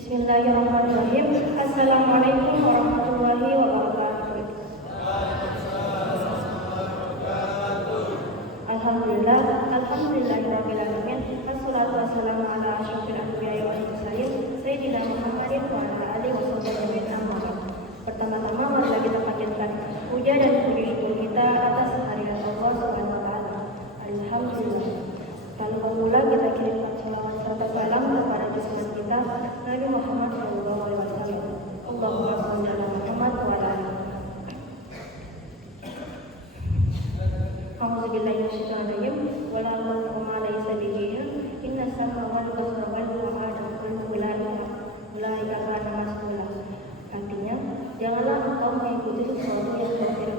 Bismillahirrahmanirrahim. Assalamualaikum warahmatullahi wabarakatuh. Alhamdulillahirabbil alamin. Wassalatu wassalamu ala asyrofil anbiya'i wal mursalin sayyidina Muhammadin wa ala alihi washabbihi ajmain. Pertama-tama marilah kita panjatkan puja dan puji syukur kita atas kehadirat Allah Subhanahu wa taala. Alhamdulillah. Lalu pula kita kirimkan salawat serta salam kepada junjungan kita Nabi Muhammad SAW. Allahumma shalli ala Muhammad wa ala alihi. A'udzubillahi minasyaitonir rajim. Wa la taqfu ma laysa bihi ilm. Inna as-sam'a wal basara wal fu'ada kullu ulaika kana mas'ula. Artinya, janganlah engkau mengikuti sesuatu yang tidak.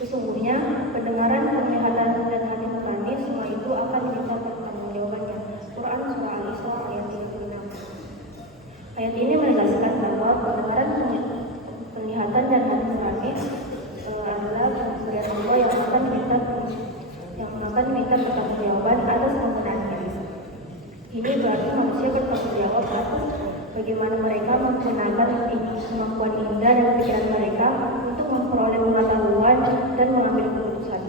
Sesungguhnya pendengaran, penglihatan dan hati nurani semua itu akan diminta pertanggungjawabannya. Quran surah Al-Isra ayat 36. Ayat ini menegaskan bahwa pendengaran, penglihatan dan hati nurani adalah pemberian Allah yang akan diminta pertanggungjawaban atas penggunaannya. Ini berarti manusia bertanggung jawab atas bagaimana mereka menggunakan kemampuan indah dan pikiran mereka untuk memperoleh pengetahuan dan mengambil keputusan.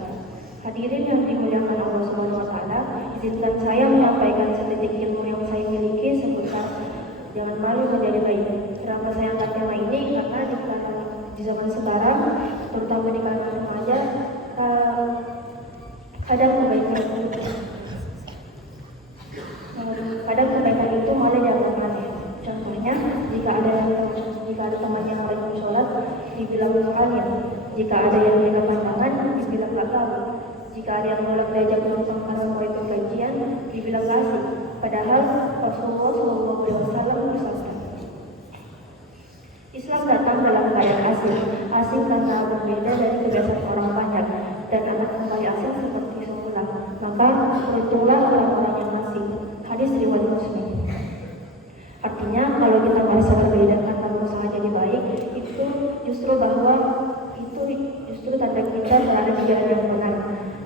Hadirin yang dimuliakan Allah Subhanahu wa taala, izinkan saya menyampaikan sedetik ilmu yang saya miliki seputar jangan malu menjadi baik. Kenapa saya angkat tema ini? Karena di zaman sekarang, terutama di kalangan remaja, kadang kebaikan itu malah dilakukan. Contohnya, jika ada teman yang rajin sholat, dibilang alim. Jika ada yang jaga pandangan, dibilang gagal. Jika ada yang menolak diajak menumpang sampai ke kajian, dibilang lasik. Padahal Rasulullah SAW bersabda, Islam datang dalam keadaan asing karena berbeda dari kebiasaan orang banyak, dan akan kembali asing seperti semula. Maka itulah orang-orang yang asing. Hadis riwayat Muslim. Artinya kalau kita merasa berbeda karena berusaha jadi baik, itu justru tanda kita berada di jalan yang benar.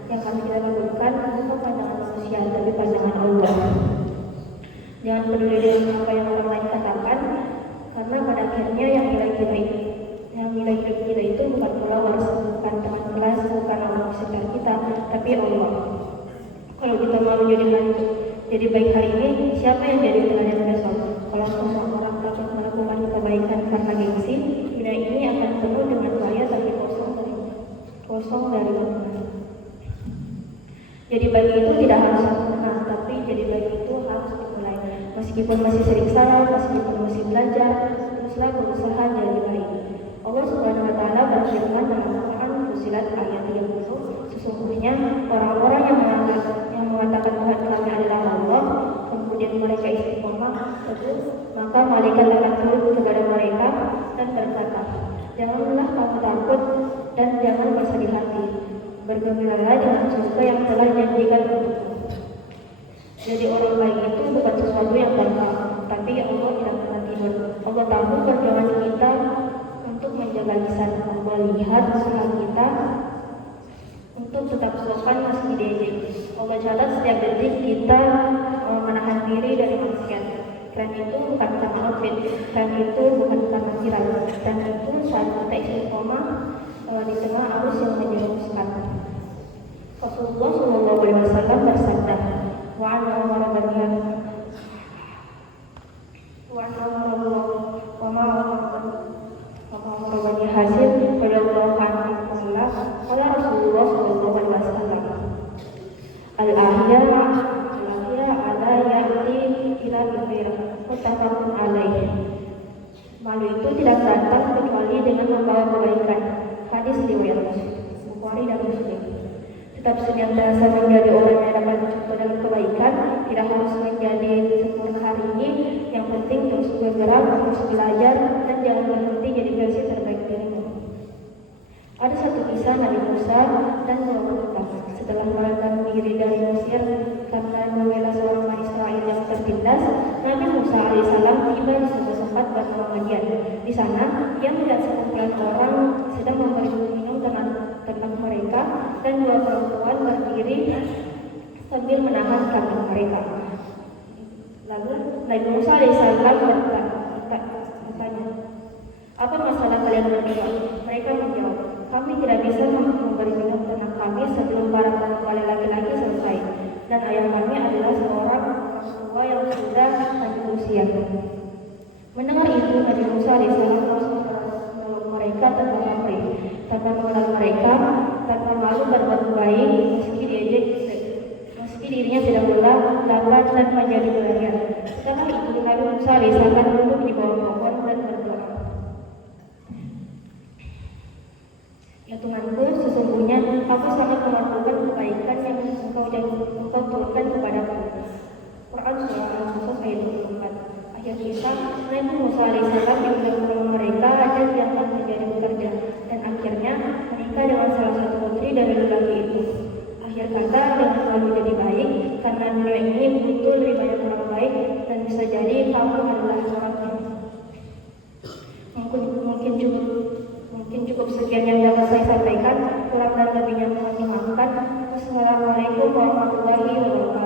Yang kami kita lakukan bukan pandangan manusia, tapi pandangan Allah. Jangan peduli dengan apa yang orang lain katakan, karena pada akhirnya yang nilai hidup kita itu bukan followers, bukan teman kelas, bukan orang sekitar kita, tapi Allah. Kalau kita mau jadi baik hari ini, siapa yang jadi teladan besok? Kalau semua orang takut melakukan kebaikan karena gengsi, dunia ini akan penuh dengan bahaya tapi kosong dari kebenaran. Jadi baik itu tidak harus sempurna, tapi jadi baik itu harus dimulai. Meskipun masih sering salah, meskipun masih belajar, teruslah berusaha jadi baik. Allah Subhanahu wa taala berfirman dalam Quran Fussilat ayat 30, sesungguhnya orang-orang yang mengatakan Tuhan kami adalah Allah, kemudian mereka istiqomah terus, maka malaikat akan turun kepada mereka dan berkata, janganlah kamu takut dan jangan bersedih hati, bergembiralah dengan surga yang telah dijanjikan untukmu. Jadi orang baik itu bukan sesuatu yang gampang, tapi Allah tidak pernah tidur. Allah tahu perjuangan kita untuk menjaga lisan. Allah lihat usaha kita untuk tetap sopan meski diejek. Allah catat setiap detik kita menahan diri dari maksiat. Dan itu bukan karena outfit, dan itu bukan karena viral, dan itu saat kita istiqomah di tengah arus yang menjerumuskan. Rasulullah SAW bersabda, wa'ana Bani Hasim radhiyallahu anhu qala Rasulullah sallallahu alaihi wasallam al-ahya ala ya'ti ila bikhair muttafaqun alaih. Malu itu tidak datang kecuali dengan membawa kebaikan. Hadis riwayat Bukhari dan Muslim. Tetap senantiasa menjadi orang yang dapat mencontoh dalam kebaikan, tidak harus menjadi sempurna hari ini. Yang penting terus bergerak, terus belajar, dan jangan berhenti jadi versi terbaik dirimu. Ada satu kisah Nabi Musa dan dua pemuda. Setelah melarikan diri dari Mesir karena membela seorang Israel yang tertindas, Nabi Musa alaihissalam tiba di sebuah tempat bernama Madian. Di sana, ia melihat sekumpulan orang sedang memberi minum dengan ternak mereka, dan dua perempuan berdiri sambil menahan kambing mereka. Lalu Nabi Musa alaihissalam bertanya, apa masalah kalian berdua? Mereka menjawab, kami tidak bisa memberi minum ternak kami sebelum para pengembala laki-laki selesai. Dan ayah kami adalah seorang tua yang sudah lanjut usia. Mendengar itu, Nabi Musa alaihissalam langsung memeluk mereka tanpa pamrih, tanpa mengenal mereka, tanpa malu berbuat baik, meski dirinya sedang lelah, lapar dan menjadi pelarian. Setelah itu, Nabi Musa alaihissalam duduk di bawah pohon dan berdoa. Ya Tuhanku, sesungguhnya aku sangat memerlukan kebaikan yang engkau turunkan kepadaku. Quran Surah Al-Qasas ayat 24. Akhir kisah, Nabi Musa alaihissalam diundang mereka agar jangan menjadi bekerja, dan akhirnya menikah dengan salah satu putri dari lelaki itu. Akhir kata, dengan selalu jadi baik, karena dunia ini butuh lebih banyak orang baik, dan bisa jadi kamu adalah orangnya. Mungkin cukup sekian yang dapat saya sampaikan. Kurang dan lebihnya mohon dimaafkan. Wassalamualaikum warahmatullahi wabarakatuh.